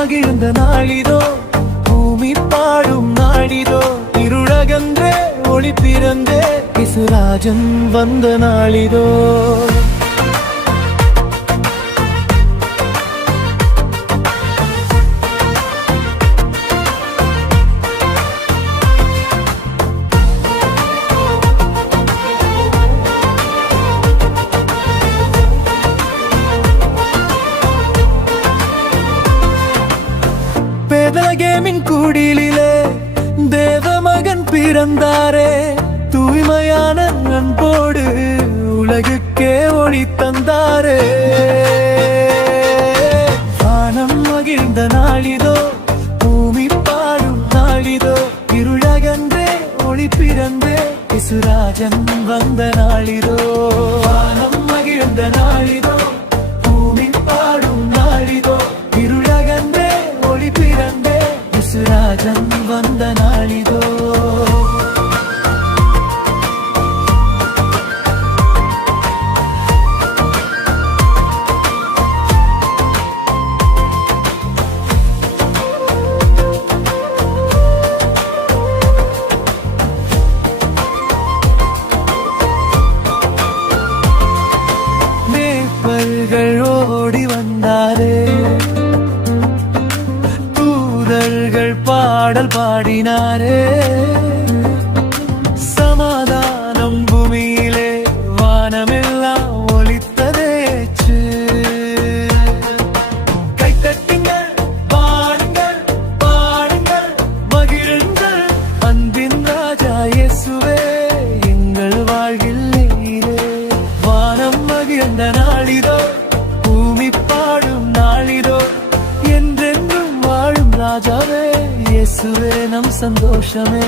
மகிழ்ந்த நாளிதோ, பூமி பாடும் நாளிதோ, இருளகன்றே ஒளி பிறந்தே இசுராஜன் வந்த நாளிதோ. பெத்லகேமின் குடிலிலே தேவமகன் பிறந்தாரே, தூய்மையான அன்போடு உலகுக்கே ஒளி தந்தாரே. வானம் மகிழ்ந்த நாளிதோ, பூமி பாடும் நாளிதோ, இருளகன்றே ஒளி பிறந்தே இசுராஜன் வந்த நாளிதோ. வானம் மகிழ்ந்த நாளிதோ, பூமி பாடும் நாளிதோ, இருளகன்றே ஒளி பிறந்தே இசுராஜன் வந்த நாளிதோ. மேய்ப்பர்கள் ஓடி வந்தாரே, தூதர்கள் பாடல் பாடினாரே. சமாதானம் பூமியிலே, வானமெல்லாம் ஒலித்ததேச்சு. கைத்தட்டுங்கள், பாடுங்கள், பாடுங்கள், மகிழுங்கள், அன்பின் ராஜா இயேசுவே எங்கள் வாழ்வில் நீரே. வானம் மகிழ்ந்த நாளிதோ, பூமி பாடும் நாளிதோ, என்றென்றும் வாழும் ராஜாவே இயேசுவே நம் சந்தோஷமே.